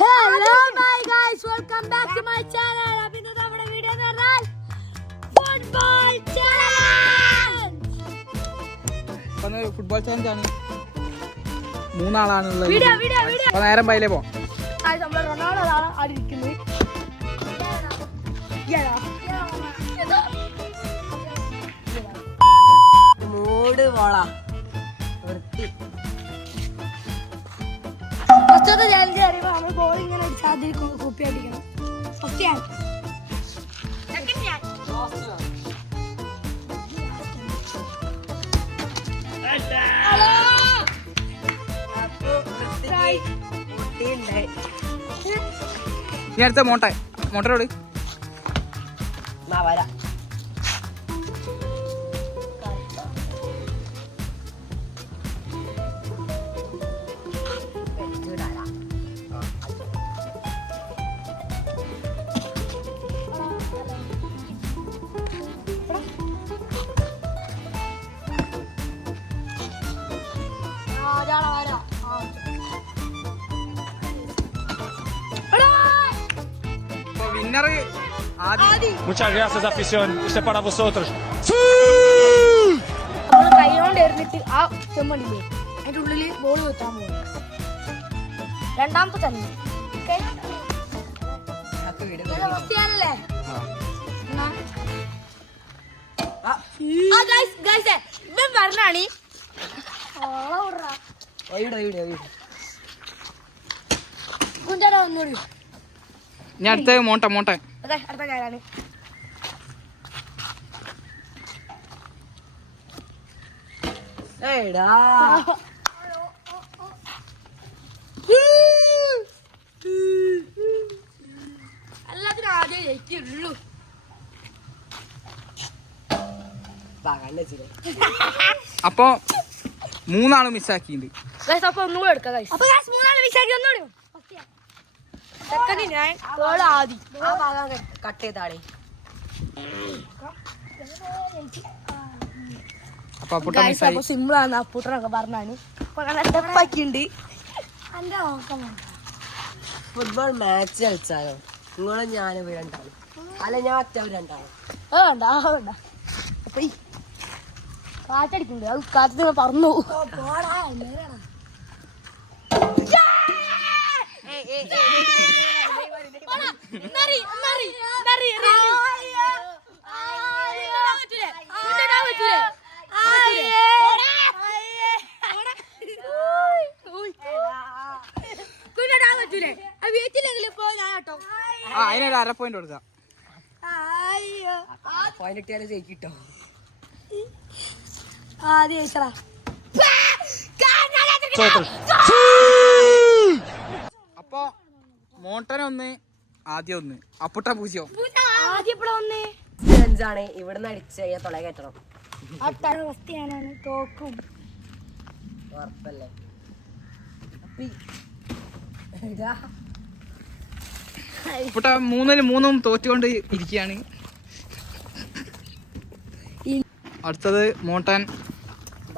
Hello my guys, welcome back to my channel. Abhinda നമ്മുടെ video എന്ന് പറഞ്ഞാൽ football challenge. Football challenge ആണ്. മൂന്നാളാണുള്ളത്. Video അപ്പൊ നേരം പൈലേ പോ. നമ്മൾ റൊണാൾഡോ ആണ് ആടിയിരിക്കുന്നത്. മൂട് പോളാ വൃത്തി. ഫസ്റ്റത്തെ ചാലഞ്ച് അറിയുമ്പോൾ നമ്മൾ ബോൾ ഇങ്ങനെ അടിച്ചാൽ അതിൽ കോപ്പി അടിക്കണം. ഫസ്റ്റ് ഞാൻ സെക്കൻഡ് ഞാൻ ഇനി അടുത്ത മോട്ടറോട് വരാ. Winner Muchas gracias, afición. Este es para vosotros. നമ്മള് കൈകൊണ്ട് എറിഞ്ഞിട്ട് ആ ചെമ്മണില്ലേ അതിന്റെ ഉള്ളില് ബോൾ വെച്ചാൻ പോകും. രണ്ടാമത്തെ തന്നെ ഫസ്റ്റിയാണല്ലേ. ഇവൻ പറഞ്ഞാണ് കുഞ്ചാറ ഒന്നുകൂടി. ഇനി അടുത്ത മോട്ട അതെ അടുത്ത കാലാണ്. എല്ലാത്തിനും ആദ്യം ജയിക്കുള്ളൂ. അപ്പൊ മൂന്നാള് മിസ്സാക്കിയിട്ടുണ്ട്. അപ്പൊ ഒന്നുകൂടെ എടുക്കാം. മൂന്നാള് മിസ്സാക്കി ഒന്നുകൂടി. സെക്കൻഡ് ഞാൻ ആദ്യം ആ ഭാഗം കട്ട് ചെയ്താളി. അപ്പൊ സിമ്പിൾ ആണ്. അപ്പൂട്ടനൊക്കെ പറഞ്ഞാണ് സ്റ്റെപ്പാക്കിണ്ട്. Football match കളിച്ചാലോ? നിങ്ങളും ഞാനും രണ്ടാളും, അല്ല ഞാൻ ഒറ്റവർ രണ്ടാളും. വേണ്ട അപ്പൊ ഈ കാറ്റടിക്കുന്നുണ്ട്. അത് കാറ്റ് നിങ്ങൾ പറഞ്ഞു അതിനൊരു 1/2 പോയിന്റ് കൊടുക്കാം. പോയിന്റ് കിട്ടിയാലും ജയിക്കിട്ടോ. അപ്പൊ മോട്ടന ഒന്ന്, ആദ്യം ഒന്ന്, അപ്പുട്ട 0. അഞ്ചാണ്. ഇവിടുന്ന് അടിച്ച് കഴിഞ്ഞാൽ തൊള കയറ്റണം. തോക്കും. ഉറപ്പല്ലേ? അപ്പുട്ട 3-3 തോറ്റുകൊണ്ട് ഇരിക്കുകയാണ്. അടുത്തത് മോട്ടൻ.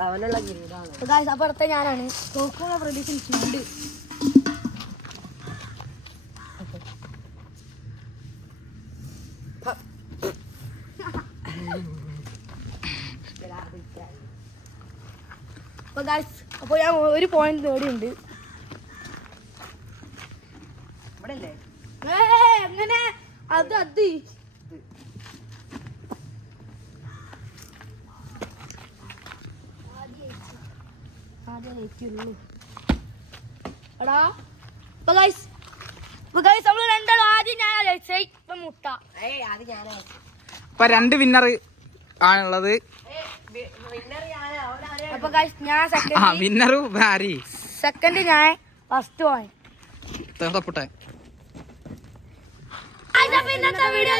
അവനുള്ള കിരീടമാണ്. അപ്പൊ അടുത്ത ഞാനാണ്. തോക്കുന്ന പ്രതീക്ഷിച്ചിട്ടുണ്ട്. അപ്പൊ ഞാൻ ഒരു പോയിന്റ് നേടിയുണ്ട്. എങ്ങനെ അത് നമ്മള് രണ്ടാളും ആദ്യം ഞാൻ മുട്ട. ഇപ്പൊ 2 വിന്നർ ആണുള്ളത്. അപ്പൊ ഞാൻ വിന്നറും ഭാരി. സെക്കൻഡ് ഞാൻ ഫസ്റ്റ് പോയിന്റ്. അപ്പുട്ട ഇന്നത്തെ വീഡിയോ